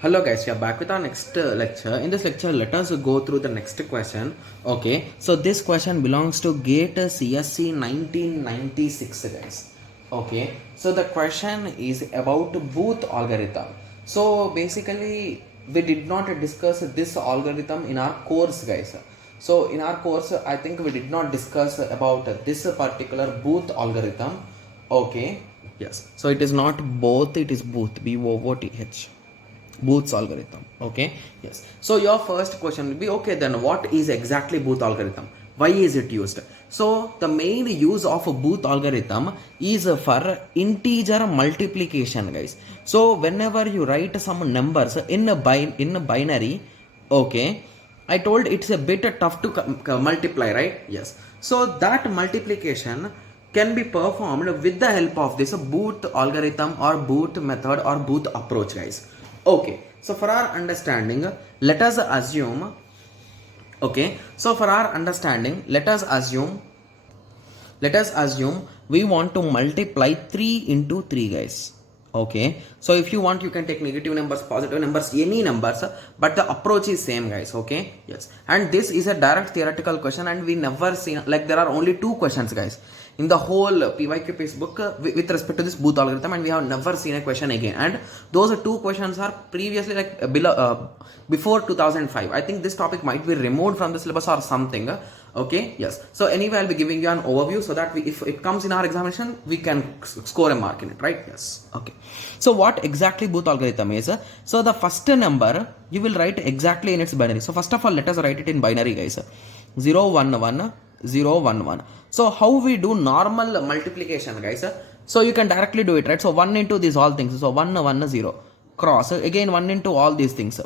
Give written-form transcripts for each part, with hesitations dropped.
Hello guys, we are back with our next lecture. In this lecture, let us go through the next question. Okay, so this question belongs to GATE CSC 1996 guys. Okay, so the question is about Booth algorithm. So basically, we did not discuss this algorithm in our course guys. So in our course, I think we did not discuss about this particular Booth algorithm. Okay, yes, so it is not both, it is Booth, Booth. Booth's algorithm. Okay, yes. So your first question will be, okay, then what is exactly Booth algorithm? Why is it used? So the main use of a Booth algorithm is for integer multiplication, guys. So whenever you write some numbers in a binary, okay, I told it's a bit tough to multiply, right? Yes. So that multiplication can be performed with the help of this Booth algorithm or Booth method or Booth approach, guys. Okay, so for our understanding, let us assume, let us assume we want to multiply 3 into 3, guys. Okay, so if you want, you can take negative numbers, positive numbers, any numbers, but the approach is same, guys. Okay, yes, and this is a direct theoretical question, and we never seen, like, there are only 2 questions, guys, in the whole PYQPS book with respect to this Booth algorithm, and we have never seen a question again. And those 2 questions are previously, like, below, before 2005. I think this topic might be removed from the syllabus or something. Okay, yes. So anyway, I'll be giving you an overview so that if it comes in our examination, we can score a mark in it, right? Yes. Okay. So what exactly Booth algorithm is? So the first number you will write exactly in its binary. So first of all, let us write it in binary, guys. 0 1 1 0 1 1. So how we do normal multiplication, guys? So you can directly do it, right? So 1 into these all things. So 1 1 0 cross, again 1 into all these things.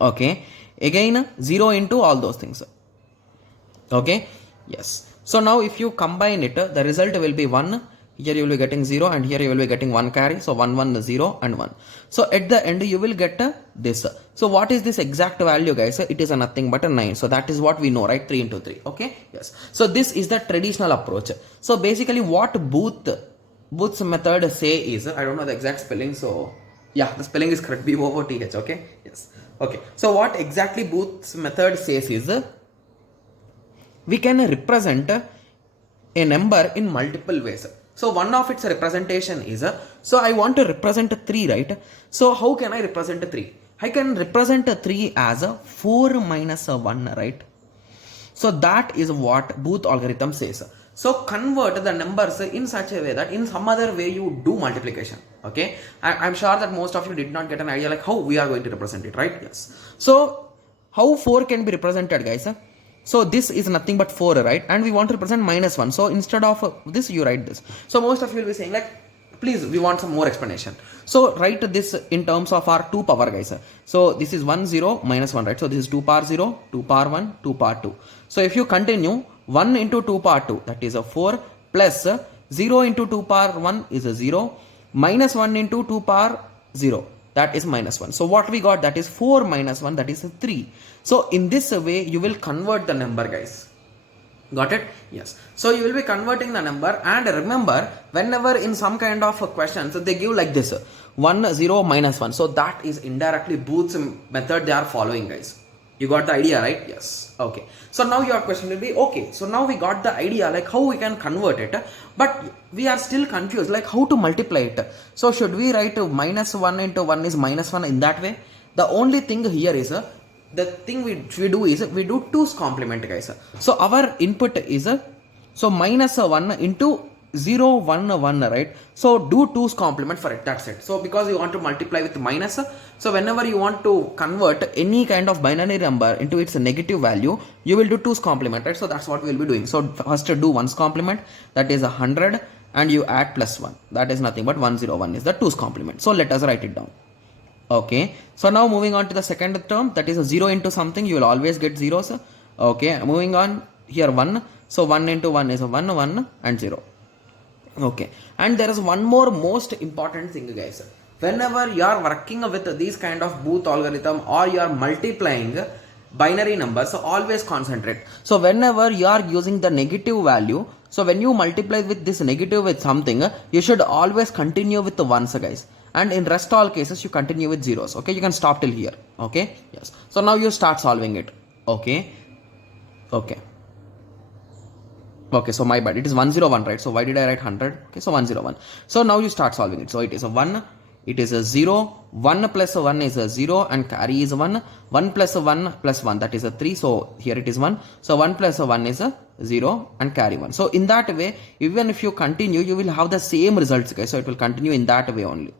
Okay, again 0 into all those things. Okay, yes. So now if you combine it, the result will be 1. Here you will be getting 0, and here you will be getting 1 carry. So 1 1 0 and 1. So at the end you will get this. So what is this exact value, guys? It is a nothing but a 9. So that is what we know, right? 3 into 3. Okay, yes. So this is the traditional approach. So basically what Booth's method say is, I don't know the exact spelling, so yeah, the spelling is correct, BOOTH. Okay, yes. Okay, so what exactly Booth's method says is, we can represent a number in multiple ways. So one of its representation is, so I want to represent 3, right? So how can I represent 3? I can represent 3 as 4 minus 1, right? So that is what Booth algorithm says. So convert the numbers in such a way that in some other way you do multiplication. Okay, I'm sure that most of you did not get an idea like how we are going to represent it, right? Yes. So how 4 can be represented, guys? So this is nothing but 4, right? And we want to represent minus 1. So instead of this, you write this. So most of you will be saying, like, please, we want some more explanation. So write this in terms of our 2 power, guys. So this is 1 0 minus 1, right? So this is 2 power 0, 2 power 1, 2 power 2. So if you continue, 1 into 2 power 2, that is a 4, plus 0 into 2 power 1 is a 0, minus 1 into 2 power 0, that is minus 1. So what we got, that is 4 minus 1, that is 3. So in this way you will convert the number, guys. Got it? Yes. So you will be converting the number, and remember, whenever in some kind of questions they give like this 1 0 minus 1, so that is indirectly Booth's method they are following, guys. You got the idea, right? Yes. Okay. So now your question will be, okay, so now we got the idea like how we can convert it, but we are still confused like how to multiply it. So should we write minus 1 into 1 is minus 1 in that way? The only thing here is, the thing which we do is we do 2's complement, guys. So our input is, so minus 1 into 0 1 1, right? So do 2's complement for it, that's it. So because you want to multiply with minus, so whenever you want to convert any kind of binary number into its negative value, you will do 2's complement, right? So that's what we will be doing. So first do 1's complement, that is 100, and you add plus 1, that is nothing but 101 is the 2's complement. So let us write it down. Okay, so now moving on to the second term, that is a 0 into something, you will always get zeros. Okay, moving on, here 1, so 1 into 1 is a 1 1 and 0. Okay, and there is one more most important thing, guys. Whenever you are working with these kind of Booth algorithm or you are multiplying binary numbers, so always concentrate. So whenever you are using the negative value, so when you multiply with this negative with something, you should always continue with the ones, guys. and in rest all cases you continue with zeros. Okay, you can stop till here. Okay, yes. So now you start solving it. Okay, okay. Okay, so my bad. It is 101, right? So why did I write 100? Okay, so 101. So now you start solving it. So it is a 1, it is a 0, 1 plus 1 is a 0 and carry is 1, 1 plus 1 plus 1 that is a 3. So here it is 1. So 1 plus 1 is a 0 and carry 1. So in that way, even if you continue, you will have the same results, guys. So it will continue in that way only.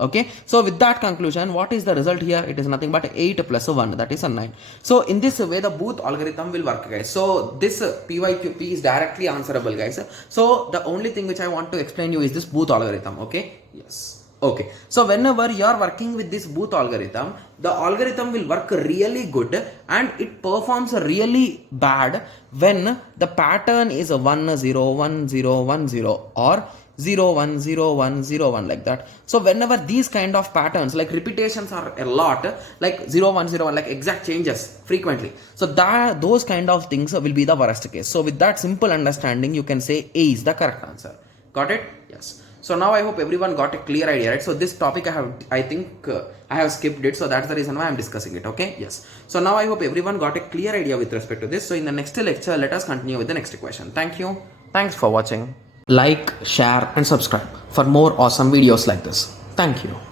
Okay, so with that conclusion, what is the result here? It is nothing but 8 plus 1, that is a 9. So in this way, the Booth algorithm will work, guys. So this PYQP is directly answerable, guys. So the only thing which I want to explain you is this Booth algorithm. Okay, yes. Okay, so whenever you are working with this Booth algorithm, the algorithm will work really good and it performs really bad when the pattern is a 1 0 1 0 1 0 or 0 1 0 1 0 1 like that. So whenever these kind of patterns like repetitions are a lot, like 0 1 0 1, like exact changes frequently, so that those kind of things will be the worst case. So with that simple understanding, you can say A is the correct answer. Got it? Yes. So now I hope everyone got a clear idea, right? So this topic I think I have skipped it, so that's the reason why I'm discussing it. Okay, yes. So now I hope everyone got a clear idea with respect to this. So in the next lecture, let us continue with the next question. Thank you. Thanks for watching. Like, share and subscribe for more awesome videos like this. Thank you.